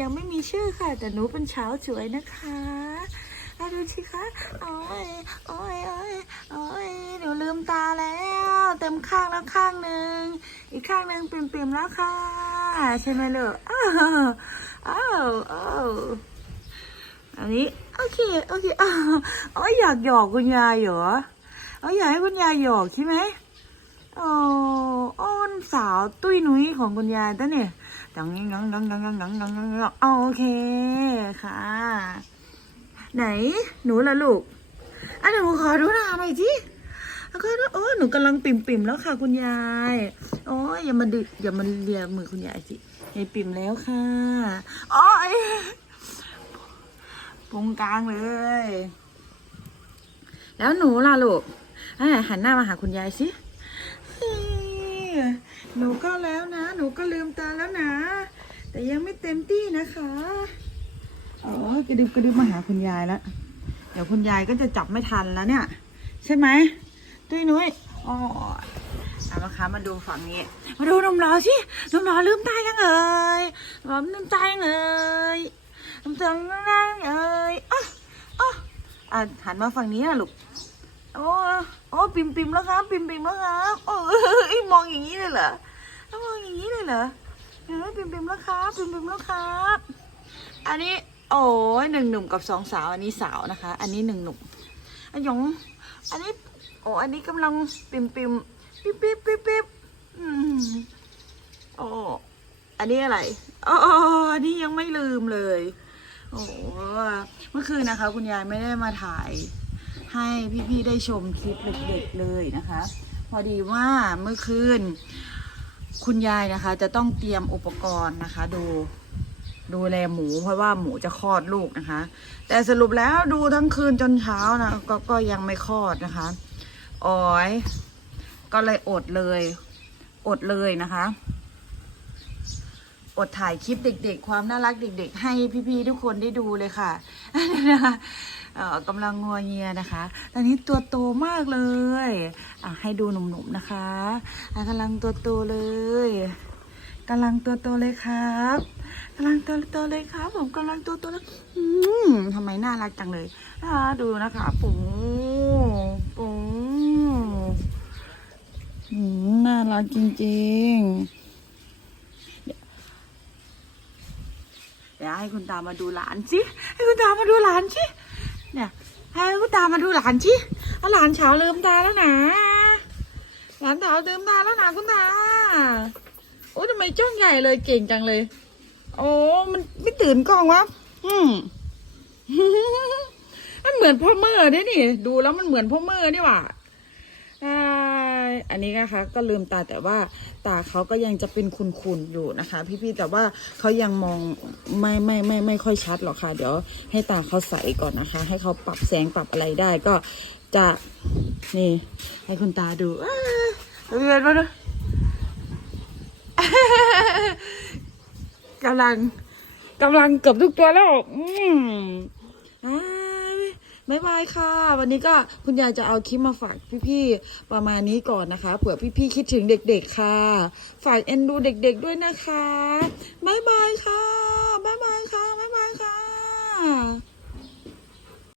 ยังไม่มีชื่อค่ะ แต่หนูเป็นเช้าวสวยนะคะอะดูสิคะโอ้ยโอ้ยโอ้ยโอ้ยหนูลืมตาแล้ว เต็มข้างแล้วข้างหนึ่งอีกข้างหนึ่งปิ่มๆแล้วค่ะ ใช่ไหมลูกอ้าวอ้าวอ้าวอันนี้โอเคโอเคอ้าวอ๋ออยากหยอกคุณยายเหรอเอ๋ออยากให้คุณยายหยอกใช่ไหมโอ้อ้อนสาวตุ้ยนุ้ยของคุณยายตั้เนี่ย ดังดังดังดังดังดังดังดังโอเคค่ะ ไหนหนูละลูกอะหนูขอดูหน้าหน่อยสิแล้วก็โอ้หนูกำลังปิ่มปิ่มแล้วค่ะ คุณยาย โอ้ยอย่ามาดึอย่ามาเลียมือคุณยายสิยายปิ่มแล้วค่ะโอ้ยพุงกลางเลย แล้วหนูล่ะลูกหันหน้ามาหาคุณยายสิ หนูก็แล้วนะ หนูก็ลืมตาแล้วนะ แต่ยังไม่เต็มที่นะคะโอ้ยกระดึบกระดึบมาหาคุณยายแล้ว เดี๋ยวคุณยายก็จะจับไม่ทันแล้วเนี่ย ใช่ไหมตุ้ยนุ้ยอ๋อเอาละคะมาดูฝั่งนี้ มาดูนมหล่อสินมหล่อลืมตายังเอ่ยหนุ่มลืมตายังเอ่ยลืมตายังเอ่ยอ๋ออ๋ออะหันมาฝั่งนี้นะลูก โอ้โอ้ปิมปิมแล้วครับ ปิมปิมแล้วครับโอ้ยมองอย่างนี้เลยเหรอมองอย่างนี้เลยเหรอเห็นไหมปิมปิมแล้วครับ ปิมปิมแล้วครับ อันนี้ โอ้ยหนึ่งหนุ่มกับสองสาว อันนี้สาวนะคะ อันนี้หนึ่งหนุ่มอันหยงอันนี้ โอ้อันนี้กำลังปิมปิมปิ๊บปิ๊บปิ๊บปิ๊บอืมโอ้อันนี้อะไรอ๋ออันนี้ยังไม่ลืมเลย โอ้เมื่อคืนนะคะ คุณยายไม่ได้มาถ่าย ให้พี่ๆได้ชมคลิปเด็กๆเลยนะคะ พอดีว่าเมื่อคืนคุณยายนะคะ จะต้องเตรียมอุปกรณ์นะคะ ดูดูแลหมูเพราะว่าหมูจะคลอดลูกนะคะ แต่สรุปแล้วดูทั้งคืนจนเช้านะก็ก็ยังไม่คลอดนะคะอ๋อยก็เลยอดเลย อดเลยนะคะ อดถ่ายคลิปเด็ก ๆ ความน่ารักเด็ก ๆ ให้พี่ๆทุกคนได้ดูเลยค่ะนะคะ กำลังงัวเงียนะคะ ตอนนี้ตัวโตมากเลยให้ดูหนุ่มๆนะคะกำลังตัวโตเลยกำลังตัวโตเลยครับกำลังตัวโตเลยครับ ผมกำลังตัวโตเลยทำไมน่ารักจังเลยดูนะคะปูปูน่ารักจริงๆ เดี๋ยวให้คุณตามาดูหลานสิ ให้คุณตามาดูหลานสิ เนี่ยตามาดูหลานชิเอาหลานเช้าลืมตาแล้วนะ หลานเช้าลืมตาแล้วนะคุณตา โอ้ทำไมจ้องใหญ่เลยเก่งจังเลย โอ้มันไม่ตื่นกล้องวะ อืมมันเหมือนพ่อเมื่อเนี่ยนี่ ดูแล้วมันเหมือนพ่อเมื่อนี่หว่า อันนี้นะคะก็ลืมตาแต่ว่าตาเขาก็ยังจะเป็นคุนๆอยู่นะคะ พี่ๆแต่ว่าเขายังมองไม่ไม่ไม่ไม่ค่อยชัดหรอกค่ะ เดี๋ยวให้ตาเขาใสก่อนนะคะ ให้เขาปรับแสงปรับอะไรได้ก็จะนี่ ให้คุณตาดูเรียนมาดูกำลังกำลังเกือบทุกตัวแล้ว อืมอ่า บายบายค่ะ วันนี้ก็คุณยายจะเอาคลิปมาฝากพี่ๆประมาณนี้ก่อนนะคะ เผื่อพี่ๆคิดถึงเด็ก ๆค่ะ ฝากเอ็นดูเด็ก ๆ ด้วยนะคะบายบายค่ะบายบายค่ะบายบายค่ะ